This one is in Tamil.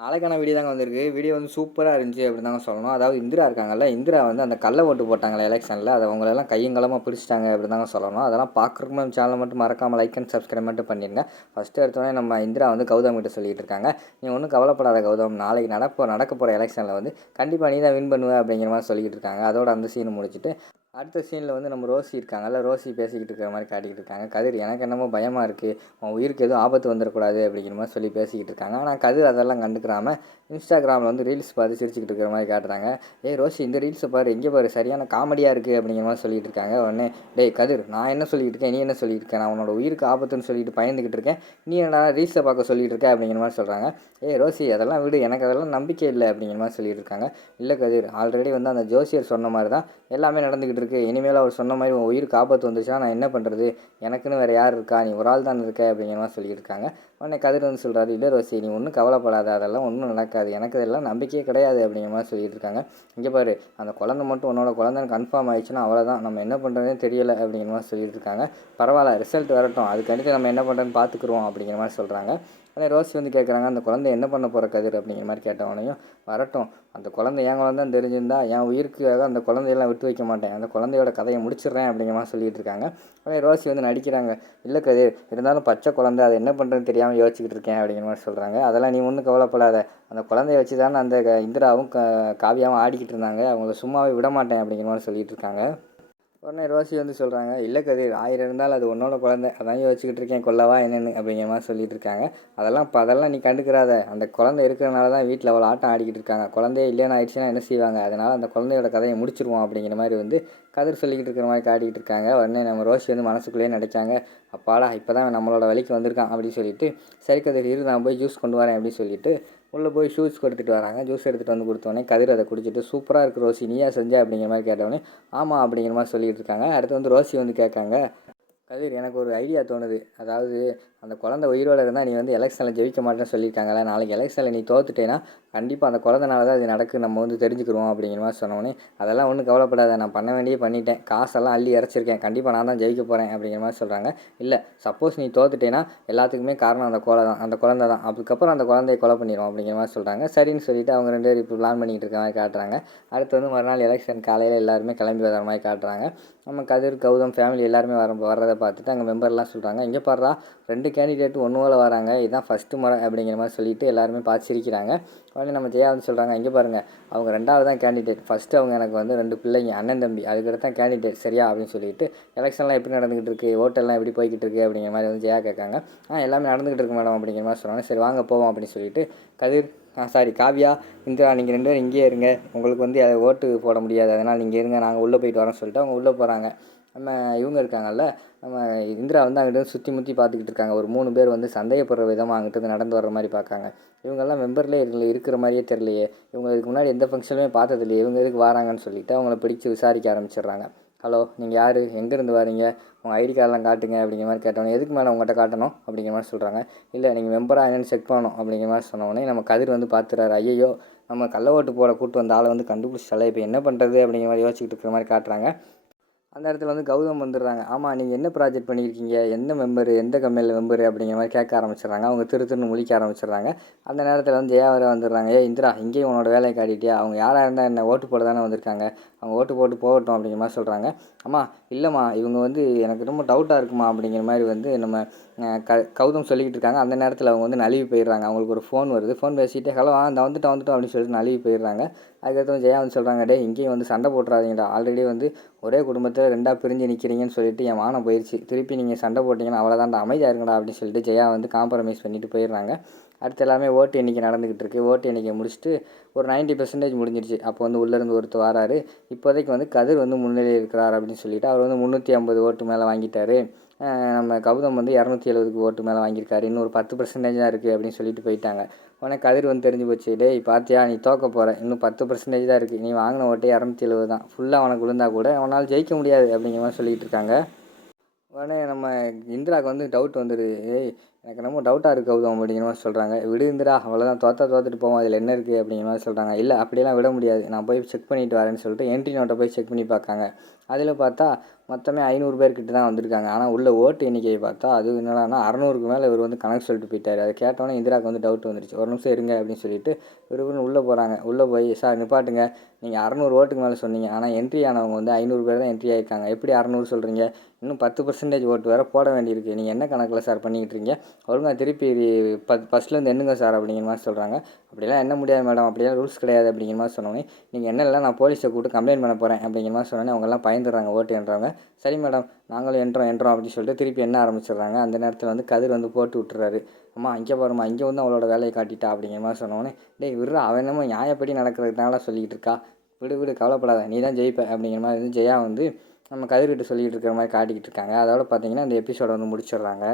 நாளைக்கான வீடியோ தாங்க வந்திருக்கு. வீடியோ வந்து சூப்பரா இருந்துச்சு அப்படின்னு தாங்க சொல்லணும். அதாவது இந்திரா இருக்காங்கல்ல, இந்திரா வந்து அந்த கள்ள ஓட்டு போட்டாங்கல்ல எலெக்ஷன்ல, அத அவங்களெல்லாம் கையங்கலமா பிடிச்சிட்டாங்க அப்படின்னு தாங்க சொல்லணும். அதெல்லாம் பார்க்குறதுக்கு நம்ம சேனலை மட்டும் மறக்காம லைக் அண்ட் சப்ஸ்கிரைப் மட்டும் பண்ணிருங்க. ஃபர்ஸ்ட் எடுத்தோடனே நம்ம இந்திரா வந்து கௌதம் கிட்ட சொல்லிட்டு இருக்காங்க. நீ ஒன்றும் கவலைப்படாத கௌதம், நாளைக்கு நடக்க போகிற எலெக்ஷனில் வந்து கண்டிப்பாக நீ தான் வின் பண்ணுவ அப்படிங்கிற மாதிரி சொல்லிக்கிட்டு இருக்காங்க. அதோட அந்த சீன் முடிச்சுட்டு அடுத்த சீனில் வந்து நம்ம ரோசி இருக்காங்கல்ல, ரோசி பேசிக்கிட்டு இருக்கிற மாதிரி காட்டிக்கிட்டு இருக்காங்க. கதிர் எனக்கு என்னமோ பயமாக இருக்குது, உன் உயிருக்கு எதுவும் ஆபத்து வந்துடக்கூடாது அப்படிங்கிற மாதிரி சொல்லி பேசிக்கிட்டு இருக்காங்க. ஆனால் கதிர் அதெல்லாம் கண்டுக்கிறாம இன்ஸ்டாகிராமில் வந்து ரீல்ஸ் பார்த்து சிரிச்சுக்கிட்டு இருக்கிற மாதிரி காட்டுறாங்க. ஏய் ரோசி, இந்த ரீல்ஸை பாரு, எங்கே பாரு, சரியான காமெடியாக இருக்குது அப்படிங்கிற மாதிரி சொல்லிட்டு இருக்காங்க. உடனே டேய் கதிர், நான் என்ன சொல்லிட்டு இருக்கேன், நீ என்ன சொல்லிட்டு இருக்கேன், நான் உன்னோட உயிருக்கு ஆபத்துன்னு சொல்லிட்டு பயந்துக்கிட்டு இருக்கேன், நீ என்ன ரீல்ஸை பார்க்க சொல்லிட்டு இருக்க அப்படிங்கிற மாதிரி சொல்கிறாங்க. ஏய் ரோசி, அதெல்லாம் விடு, எனக்கு அதெல்லாம் நம்பிக்கை இல்லை அப்படிங்கிற மாதிரி சொல்லிட்டு இருக்காங்க. இல்லை கதிர், ஆல்ரெடி வந்து அந்த ஜோசியர் சொன்ன மாதிரி தான் எல்லாமே நடந்துக்கிட்டு இருக்குது. இனிமேல் அவர் சொன்ன மாதிரி உன் உயிருக்கு ஆபத்து வந்துச்சுன்னா நான் என்ன பண்ணுறது, எனக்குன்னு வேறு யார் இருக்கா, நீ ஒரு ஆள் தான் இருக்க அப்படிங்கிற மாதிரி சொல்லிட்டு இருக்காங்க. உடனே கதிர் வந்து சொல்கிறாரு, இல்லை ரோசி, நீ ஒன்றும் கவலைப்படாத, அதெல்லாம் ஒன்றும் நடக்காது, எனக்கு இதெல்லாம் நம்பிக்கையே கிடையாது அப்படிங்கிற மாதிரி சொல்லிட்டு இருக்காங்க. இங்கே பாரு, அந்த குழந்தை மட்டும் உன்னோட குழந்தைன்னு கன்ஃபார்ம் ஆயிடுச்சுன்னா அவ்வளோதான், நம்ம என்ன பண்ணுறதுனே தெரியலை அப்படிங்கிற மாதிரி சொல்லிட்டு இருக்காங்க. பரவாயில்ல, ரிசல்ட் வரட்டும், அதுக்கடுத்து நம்ம என்ன பண்ணுறதுன்னு பார்த்துக்குருவோம் அப்படிங்கிற மாதிரி சொல்கிறாங்க. உடனே ரோசி வந்து கேட்குறாங்க, அந்த குழந்தை என்ன பண்ண போகிற கதிர் அப்படிங்கிற மாதிரி கேட்டவனையும், வரட்டும், அந்த குழந்தை என் குழந்தைன்னு தெரிஞ்சிருந்தா என் உயிருக்காக அந்த குழந்தையெல்லாம் விட்டு வைக்க மாட்டேன், அந்த குழந்தையோட கதையை முடிச்சிடுறேன் அப்படிங்கிற மாதிரி சொல்லிட்டு இருக்காங்க. உடனே ரோசி வந்து நடிக்கிறாங்க, இல்லை கதிர், இருந்தாலும் பச்சை குழந்தை, அதை என்ன பண்ணுறதுன்னு தெரியாமல் யோசிச்சுக்கிட்டு இருக்கேன் அப்படிங்கிற மாதிரி சொல்கிறாங்க. அதெல்லாம் நீ ஒன்றும் கவலைப்படாத, அந்த குழந்தைய வச்சு தானே அந்த இந்திராவும் காவியாவும் ஆடிக்கிட்டு இருந்தாங்க, அவங்கள சும்மாவே விட மாட்டேன் அப்படிங்கிற மாதிரி சொல்லிட்டு இருக்காங்க. உடனே ரோசி வந்து சொல்கிறாங்க, இல்லை கதிர், 1000 இருந்தாலும் அது உன்னோட குழந்தை, அதான் யோசிச்சுக்கிட்டு இருக்கேன், கொல்லவா என்னென்னு அப்படிங்கிற மாதிரி சொல்லிட்டு இருக்காங்க. அதெல்லாம் நீ கண்டுக்கிறாத, அந்த குழந்தை இருக்கிறனால தான் வீட்டில் அவ்வளோ ஆட்டம் ஆடிக்கிட்டு இருக்காங்க, குழந்தையே இல்லைன்னு ஆயிடுச்சுன்னா என்ன செய்வாங்க, அதனால் அந்த குழந்தையோட கதையை முடிச்சிருவோம் அப்படிங்கிற மாதிரி வந்து கதிர் சொல்லிக்கிட்டு இருக்கிற மாதிரி காட்டிக்கிட்டு இருக்காங்க. உடனே நம்ம ரோசி வந்து மனசுக்குள்ளேயே நினைச்சாங்க, அப்பாடா இப்போ தான் நம்மளோட வழிக்கு வந்திருக்கான் அப்படின்னு சொல்லிட்டு, சரி கதிர் இரு, நான் போய் ஜூஸ் கொண்டு வரேன் அப்படின்னு சொல்லிட்டு உள்ளே போய் ஜூஸ் எடுத்துகிட்டு வராங்க. ஜூஸ் எடுத்துகிட்டு வந்து கொடுத்தோடனே கதிர் அதை குடிச்சிட்டு, சூப்பராக இருக்குது ரோசி, நீயா செஞ்ச அப்படிங்கிற மாதிரி கேட்டவொடனே ஆமாம் அப்படிங்கிற மாதிரி சொல்லிகிட்டு இருக்காங்க. அடுத்து வந்து ரோசி வந்து கேட்காங்க, கதிர் எனக்கு ஒரு ஐடியா தோணுது, அதாவது அந்த குழந்தை உயிரோடு இருந்தால் நீ வந்து எலெக்ஷனில் ஜெயிக்க மாட்டேன்னு சொல்லியிருக்காங்களே, நாளைக்கு எலெக்ஷனில் நீ தோத்துட்டேன்னா கண்டிப்பாக அந்த குழந்தைனால தான் இது நடக்கு, நம்ம வந்து தெரிஞ்சுக்கிறோம் அப்படிங்கிற மாதிரி சொன்னோடனே, அதெல்லாம் ஒன்றும் கவலைப்படாத, நான் பண்ண வேண்டியே பண்ணிட்டேன், காசெல்லாம் அள்ளி இறச்சிருக்கேன், கண்டிப்பாக நான் தான் ஜெயிக்க போகிறேன் அப்படிங்கிற மாதிரி சொல்கிறாங்க. இல்லை, சப்போஸ் நீ தோத்துட்டேன்னா எல்லாத்துக்குமே காரணம் அந்த குழந்தை தான், அதுக்கப்புறம் அந்த குழந்தைய கொலை பண்ணிடும் அப்படிங்கிற மாதிரி சொல்கிறாங்க. சரின்னு சொல்லிட்டு அவங்க 2 பேரும் இப்போ பிளான் பண்ணிக்கிட்டு இருக்க மாதிரி காட்டுறாங்க. அடுத்து வந்து மறுநாள் எலெக்ஷன் காலையில் எல்லாருமே கிளம்பி வர மாதிரி காட்டுறாங்க. நம்ம கதிர் கௌதம் ஃபேமிலி எல்லாருமே வர்றதை பார்த்துட்டு அங்கே மெம்பர்லாம் சொல்கிறாங்க, இங்கே பாடுறா 2 கேண்டிடேட் ஒன்று போல் வராங்க, இதுதான் ஃபஸ்ட்டு முறை அப்படிங்கிற மாதிரி சொல்லிட்டு எல்லாருமே பார்த்து சிரிக்கிறாங்க. உடனே நம்ம ஜெயா வந்து சொல்கிறாங்க, இங்கே பாருங்கள், அவங்க 2வது தான் கேண்டிடேட், ஃபஸ்ட்டு அவங்க எனக்கு வந்து 2 பிள்ளைங்க, அண்ணன் தம்பி, அதுக்கடுத்து தான் கேண்டிடேட், சரியா அப்படின்னு சொல்லிட்டு எலெக்ஷன்லாம் எப்படி நடந்துகிட்டு இருக்குது, ஓட்டெல்லாம் எப்படி போய்கிட்டு இருக்குது அப்படிங்கிற மாதிரி வந்து ஜெயா கேட்காங்க. எல்லாமே நடந்துகிட்டு இருக்கு மேடம் அப்படிங்கிற மாதிரி சொல்கிறாங்க. சரி வாங்க போவோம் அப்படின்னு சொல்லிட்டு கதிர் சாரி காவியா, இந்திரா, நீங்கள் 2 பேரும் இங்கேயே இருங்க, உங்களுக்கு வந்து அதை ஓட்டு போட முடியாது, அதனால் நீங்கள் இருங்க, நாங்கள் உள்ளே போயிட்டு வரோன்னு சொல்லிட்டு அவங்க உள்ளே போகிறாங்க. நம்ம இவங்க இருக்காங்கல்ல, நம்ம இந்திரா வந்து அங்கிட்ட சுற்றி முற்றி பார்த்துக்கிட்டு இருக்காங்க. ஒரு 3 பேர் வந்து சந்தேகப்படுற விதமாக அங்கிட்ட நடந்து வர்ற மாதிரி பார்க்காங்க. இவங்கெல்லாம் மெம்பர்லேயே இருக்கிற மாதிரியே தெரியலையே, இவங்க இதுக்கு முன்னாடி எந்த ஃபங்க்ஷனுமே பார்த்ததில்லையே, இவங்க எதுக்கு வராங்கன்னு சொல்லிட்டு அவங்கள பிடிச்சி விசாரிக்க ஆரம்பிச்சிடுறாங்க. ஹலோ, நீங்கள் யார், எங்கேருந்து வரீங்க, உங்கள் ஐடி கார்டெலாம் காட்டுங்க அப்படிங்கிற மாதிரி கேட்டோன்னே, எதுக்கு மேடம் உங்கள்கிட்ட காட்டணும் அப்படிங்கிற மாதிரி சொல்கிறாங்க. இல்லை, நீங்கள் மெம்பராக என்னென்னு செக் பண்ணணும் அப்படிங்கிற மாதிரி சொன்னோடனே நம்ம கதிர் வந்து பார்த்துறாரு, ஐயோ நம்ம கள்ள ஓட்டு போட கூட்டு வந்த ஆளை வந்து கண்டுபிடிச்சாலே, இப்போ என்ன பண்ணுறது அப்படிங்கிற மாதிரி யோசிச்சுக்கிட்டு இருக்கிற மாதிரி காட்டுறாங்க. அந்த இடத்துல வந்து கௌதம் வந்துடுறாங்க. ஆமாம், நீங்கள் என்ன ப்ராஜெக்ட் பண்ணியிருக்கீங்க, எந்த மெம்பரு, எந்த கம்பெனியில் மெம்பரு அப்படிங்கிற மாதிரி கேட்க ஆரம்பிச்சிடுறாங்க. அவங்க திருன்னு முழிக்க ஆரம்பிச்சிடுறாங்க. அந்த நேரத்தில் வந்து ஜெயா வர வந்துடுறாங்க. இந்திரா, இங்கேயும் உன்னோட வேலையை காட்டிட்டியா, அவங்க யாராக இருந்தால் என்ன, ஓட்டு போட தானே வந்திருக்காங்க, அவங்க ஓட்டு போட்டு போகட்டும் அப்படிங்கிற மாதிரி சொல்கிறாங்க. அம்மா இல்லைம்மா, இவங்க வந்து எனக்கு ரொம்ப டவுட்டாக இருக்குமா அப்படிங்கிற மாதிரி வந்து நம்ம கௌதம் சொல்லிக்கிட்டு இருக்காங்க. அந்த நேரத்தில் அவங்க வந்து நழுவி போயிடுறாங்க. அவங்களுக்கு ஒரு ஃபோன் வருது. ஃபோன் பேசிட்டு ஹலோ அந்த வந்துட்டோம் அப்படின்னு சொல்லிட்டு நழுவி போயிடுறாங்க. அதுக்கப்புறம் ஜெயா வந்து சொல்கிறாங்க, டே இங்கேயும் வந்து சண்டை போட்டுறாதீங்கடா, ஆல்ரெடி வந்து ஒரே குடும்பத்தில் 2ஆக பிரிஞ்சு நிற்கிறீங்கன்னு சொல்லிட்டு என் மானம் போயிடுச்சு, திருப்பி நீங்கள் சண்டை போட்டிங்கன்னா அவ்வளோதான்டா, அமைதியாக இருங்கடா அப்படின்னு சொல்லிட்டு ஜெயா வந்து காம்ப்ரமைஸ் பண்ணிட்டு போயிடுறாங்க. அடுத்து எல்லாமே ஓட்டு எண்ணிக்கை நடந்துக்கிட்டு இருக்குது. ஓட்டு எண்ணிக்கை முடிச்சுட்டு ஒரு 90% முடிஞ்சிருச்சு. அப்போ வந்து உள்ளேருந்து ஒருத்தர் வராரு. இப்போதைக்கு வந்து கதிர் வந்து முன்னிலையில் இருக்கிறார் அப்படின்னு சொல்லிட்டு அவர் வந்து 350 ஓட்டு மேலே வாங்கிட்டாரு. நம்ம கௌதம் வந்து 270 ஓட்டு மேலே வாங்கியிருக்காரு, இன்னும் ஒரு 10% தான் இருக்குது அப்படின்னு சொல்லிட்டு போயிட்டாங்க. உடனே கதிர் வந்து தெரிஞ்சு போச்சு, டேய் பார்த்தியா நீ தோக்க போகிற, இன்னும் 10% தான் இருக்குது, நீ வாங்கின ஓட்டே 270 தான், ஃபுல்லாக அவனுக்கு விழுந்தா கூட அவனால் ஜெயிக்க முடியாது அப்படிங்கிற மாதிரி சொல்லிகிட்டு இருக்காங்க. உடனே நம்ம இந்திராவுக்கு வந்து டவுட் வந்துடுது, ஏய் எனக்கு என்னமோ டவுட்டாக இருக்குது கௌதம் அப்படிங்கிற மாதிரி சொல்கிறாங்க. விடு இந்திரா, அவ்வளோதான், தோத்துட்டு போவோம், அதில் என்ன இருக்குது அப்படிங்கிற மாதிரி சொல்கிறாங்க. இல்லை அப்படியெல்லாம் விட முடியாது, நான் போய் செக் பண்ணிவிட்டு வரேன்னு சொல்லிட்டு என்ட்ரி நோட்டை போய் செக் பண்ணி பார்க்காங்க. அதில் பார்த்தா மொத்தமே 500 பேர்கிட்ட தான் வந்திருக்காங்க. ஆனால் உள்ள ஓட்டு எண்ணிக்கையை பார்த்தா அது என்னடான்னா 600க்கு மேலே இவர் வந்து கணக்கு சொல்லிட்டு போயிட்டார். அதை கேட்டோன்னே இந்திராவுக்கு வந்து டவுட் வந்துருச்சு. ஒரு நிமிஷம் இருங்க அப்படின்னு சொல்லிட்டு இவருன்னு உள்ளே போகிறாங்க. உள்ளே போய் சார் நிப்பாட்டுங்க, நீங்கள் 600 ஓட்டுக்கு மேலே சொன்னீங்க, ஆனால் என்ட்ரி ஆனவங்க வந்து 500 பேர் தான் என்ட்ரி ஆகிருக்காங்க, எப்படி 600 சொல்கிறீங்க? இன்னும் 10% ஓட்டு வேறு போட வேண்டியிருக்கு, நீங்கள் என்ன கணக்கில் சார் பண்ணிக்கிட்டு இருக்கீங்க? ஒழுங்கா திருப்பி ஃபஸ்ட்லேருந்து எண்ணுங்க சார் அப்படிங்கிற மாதிரி சொல்கிறாங்க. அப்படிலாம் எண்ண முடியாது மேடம், அப்படிலாம் ரூல்ஸ் கிடையாது அப்படிங்கிற மாதிரி சொன்னோன்னே, நீங்கள் என்ன இல்லை நான் போலீஸை கூப்பிட்டு கம்ப்ளைண்ட் பண்ண போகிறேன் அப்படிங்கிற மாதிரி சொன்னோன்னே அவங்கெல்லாம் பயந்துடுறாங்க ஓட்டு எண்றவங்க. சரி மேடம் நாங்களும் எண்றோம் அப்படின்னு சொல்லிட்டு திருப்பி எண்ண ஆரம்பிச்சிடுறாங்க. அந்த நேரத்தில் வந்து கதிர் வந்து போட்டு விட்டுறாரு. அம்மா இங்கே பாரும்மா, இங்கே வந்து அவளோட வேலையை காட்டிட்டா அப்படிங்கிற மாதிரி சொன்னோன்னே, டேய் விட்றா, அவன் என்னமோ நியாயப்படி நடக்கிறதுனால சொல்லிக்கிட்டு இருக்கா, விடு விடு கவலைப்படாத, நீ தான் ஜெயிப்ப அப்படிங்கிற மாதிரி வந்து ஜெயா வந்து நம்ம கதிர்கிட்ட சொல்லிக்கிட்டு இருக்கிற மாதிரி காட்டிக்கிட்டு இருக்காங்க. அதோட பார்த்தீங்கன்னா இந்த எபிசோட வந்து முடிச்சிடுறாங்க.